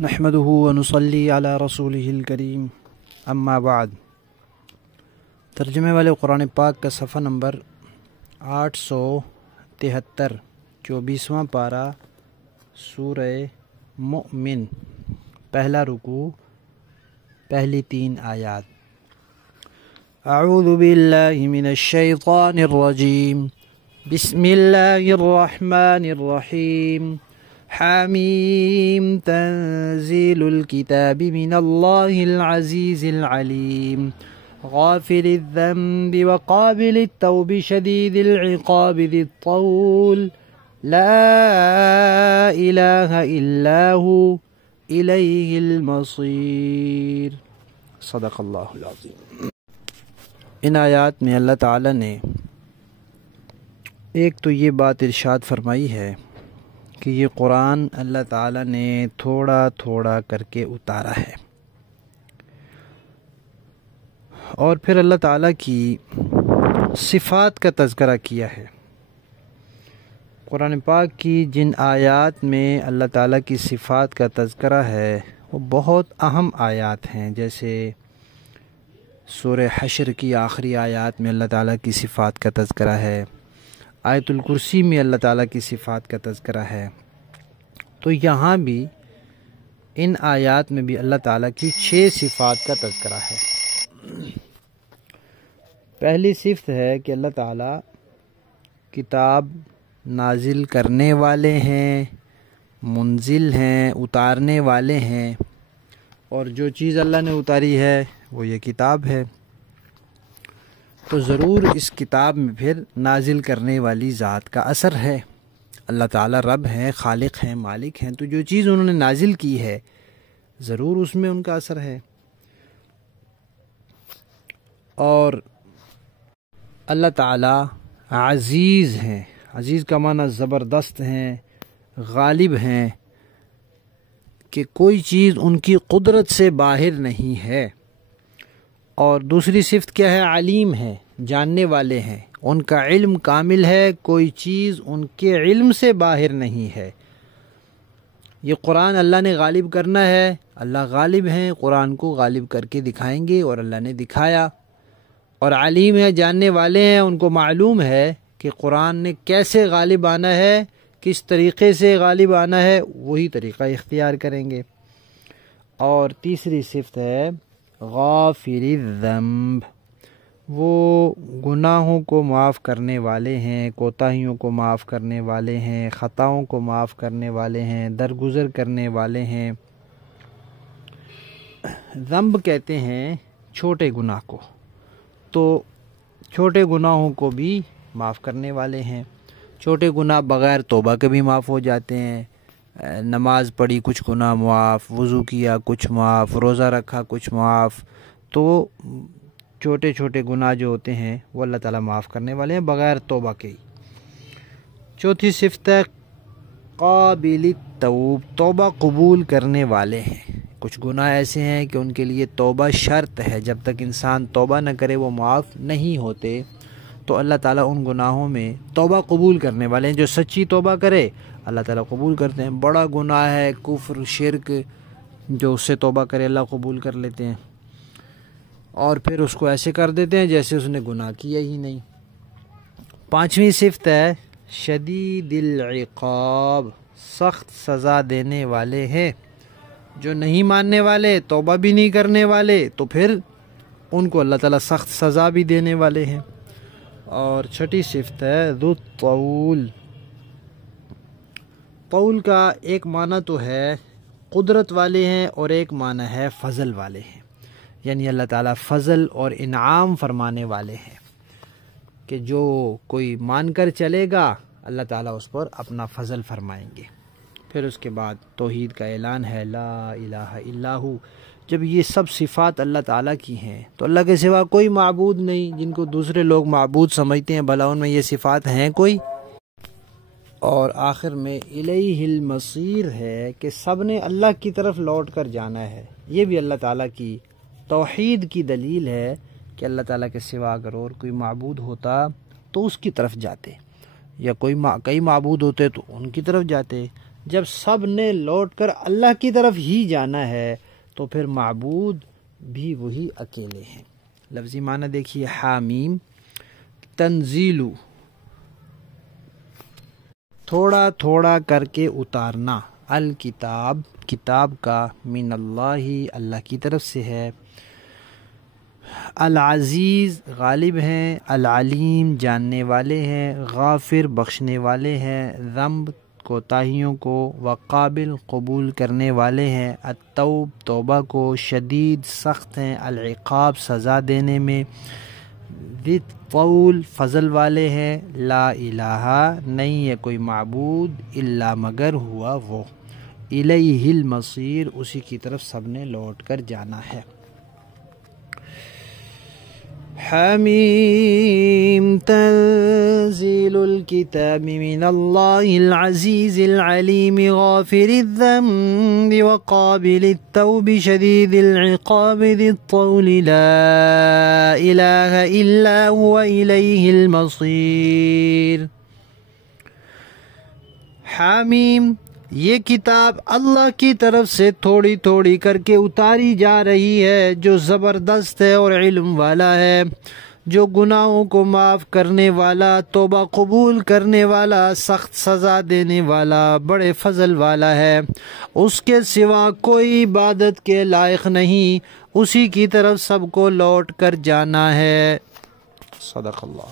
نحمده ونصلي علی رسولہ الکریم اما بعد۔ ترجمے والے قرآن پاک کا صفحہ نمبر 873، 24واں پارہ، سورہ مؤمن، پہلا رکوع، پہلی 3 آیات۔ اعوذ باللہ من الشیطان الرجیم، بسم اللہ الرحمن الرحیم۔ حامیم تنزیل الکتاب من اللہ العزیز العلیم، غافر الذنب وقابل التوب شدید العقاب ذی الطول، لا الہ الا ہو الیہ المصیر۔ صدق اللہ العظیم۔ ان آیات میں اللہ تعالی نے ایک تو یہ بات ارشاد فرمائی ہے کہ یہ قرآن اللہ تعالیٰ نے تھوڑا تھوڑا کر کے اتارا ہے، اور پھر اللہ تعالیٰ کی صفات کا تذکرہ کیا ہے۔ قرآن پاک کی جن آیات میں اللہ تعالیٰ کی صفات کا تذکرہ ہے وہ بہت اہم آیات ہیں، جیسے سورہ حشر کی آخری آیات میں اللہ تعالیٰ کی صفات کا تذکرہ ہے، آیت الکرسی میں اللہ تعالیٰ کی صفات کا تذکرہ ہے، تو یہاں بھی ان آیات میں بھی اللہ تعالیٰ کی 6 صفات کا تذکرہ ہے۔ پہلی صفت ہے کہ اللہ تعالیٰ کتاب نازل کرنے والے ہیں، منزل ہیں، اتارنے والے ہیں، اور جو چیز اللہ نے اتاری ہے وہ یہ کتاب ہے، تو ضرور اس کتاب میں پھر نازل کرنے والی ذات کا اثر ہے۔ اللہ تعالیٰ رب ہیں، خالق ہیں، مالک ہیں، تو جو چیز انہوں نے نازل کی ہے ضرور اس میں ان کا اثر ہے۔ اور اللہ تعالیٰ عزیز ہیں، عزیز کا معنی زبردست ہیں، غالب ہیں، کہ کوئی چیز ان کی قدرت سے باہر نہیں ہے۔ اور دوسری صفت کیا ہے؟ علیم ہے، جاننے والے ہیں، ان کا علم کامل ہے، کوئی چیز ان کے علم سے باہر نہیں ہے۔ یہ قرآن اللہ نے غالب کرنا ہے، اللہ غالب ہیں، قرآن کو غالب کر کے دکھائیں گے، اور اللہ نے دکھایا۔ اور علیم ہے، جاننے والے ہیں، ان کو معلوم ہے کہ قرآن نے کیسے غالب آنا ہے، کس طریقے سے غالب آنا ہے، وہی طریقہ اختیار کریں گے۔ اور تیسری صفت ہے غافر الذنب، وہ گناہوں کو معاف کرنے والے ہیں، کوتاہیوں کو معاف کرنے والے ہیں، خطاؤں کو معاف کرنے والے ہیں، درگزر کرنے والے ہیں۔ ذنب کہتے ہیں چھوٹے گناہ کو، تو چھوٹے گناہوں کو بھی معاف کرنے والے ہیں۔ چھوٹے گناہ بغیر توبہ کے بھی معاف ہو جاتے ہیں، نماز پڑھی کچھ گناہ معاف، وضو کیا کچھ معاف، روزہ رکھا کچھ معاف، تو چھوٹے چھوٹے گناہ جو ہوتے ہیں وہ اللہ تعالیٰ معاف کرنے والے ہیں بغیر توبہ کے ہی۔ چوتھی صفت ہے قابل التوب، توبہ قبول کرنے والے ہیں۔ کچھ گناہ ایسے ہیں کہ ان کے لیے توبہ شرط ہے، جب تک انسان توبہ نہ کرے وہ معاف نہیں ہوتے، تو اللہ تعالیٰ ان گناہوں میں توبہ قبول کرنے والے ہیں۔ جو سچی توبہ کرے اللہ تعالیٰ قبول کرتے ہیں۔ بڑا گناہ ہے کفر شرک، جو اس سے توبہ کرے اللہ قبول کر لیتے ہیں، اور پھر اس کو ایسے کر دیتے ہیں جیسے اس نے گناہ کیا ہی نہیں۔ پانچویں صفت ہے شدید العقاب، سخت سزا دینے والے ہیں۔ جو نہیں ماننے والے، توبہ بھی نہیں کرنے والے، تو پھر ان کو اللہ تعالیٰ سخت سزا بھی دینے والے ہیں۔ اور چھٹی صفت ہے ذو الطول، طول کا ایک معنی تو ہے قدرت والے ہیں، اور ایک معنی ہے فضل والے ہیں، یعنی اللہ تعالیٰ فضل اور انعام فرمانے والے ہیں، کہ جو کوئی مان کر چلے گا اللہ تعالیٰ اس پر اپنا فضل فرمائیں گے۔ پھر اس کے بعد توحید کا اعلان ہے، لا الہ الا ہو۔ جب یہ سب صفات اللہ تعالیٰ کی ہیں تو اللہ کے سوا کوئی معبود نہیں، جن کو دوسرے لوگ معبود سمجھتے ہیں، بھلا ان میں یہ صفات ہیں کوئی؟ اور آخر میں الیہ المصیر ہے کہ سب نے اللہ کی طرف لوٹ کر جانا ہے۔ یہ بھی اللہ تعالیٰ کی توحید کی دلیل ہے کہ اللہ تعالیٰ کے سوا اگر اور کوئی معبود ہوتا تو اس کی طرف جاتے، یا کئی معبود ہوتے تو ان کی طرف جاتے، جب سب نے لوٹ کر اللہ کی طرف ہی جانا ہے تو پھر معبود بھی وہی اکیلے ہیں۔ لفظی معنی دیکھیے، حامیم تنزیل، تھوڑا تھوڑا کر کے اتارنا، الکتاب کتاب کا، من اللہ اللہ کی طرف سے ہے، العزیز غالب ہیں، العلیم جاننے والے ہیں، غافر بخشنے والے ہیں، ذنب کوتاہیوں کو، وقابل قبول کرنے والے ہیں، التوب توبہ کو، شدید سخت ہیں، العقاب سزا دینے میں، ذی الطول فضل والے ہیں، لا الہ نہیں ہے کوئی معبود الا مگر ہوا وہ، الیہ المصیر اسی کی طرف سب نے لوٹ کر جانا ہے۔ حمیم تنزیل الکتاب من اللہ العزیز العلیم غافر الذنب وقابل التوب شدید العقاب ذی الطول لا الہ الا هو الیہ المصیر۔ حمیم یہ کتاب اللہ کی طرف سے تھوڑی تھوڑی کر کے اتاری جا رہی ہے، جو زبردست ہے اور علم والا ہے، جو گناہوں کو معاف کرنے والا، توبہ قبول کرنے والا، سخت سزا دینے والا، بڑے فضل والا ہے، اس کے سوا کوئی عبادت کے لائق نہیں، اسی کی طرف سب کو لوٹ کر جانا ہے۔ صدق اللہ۔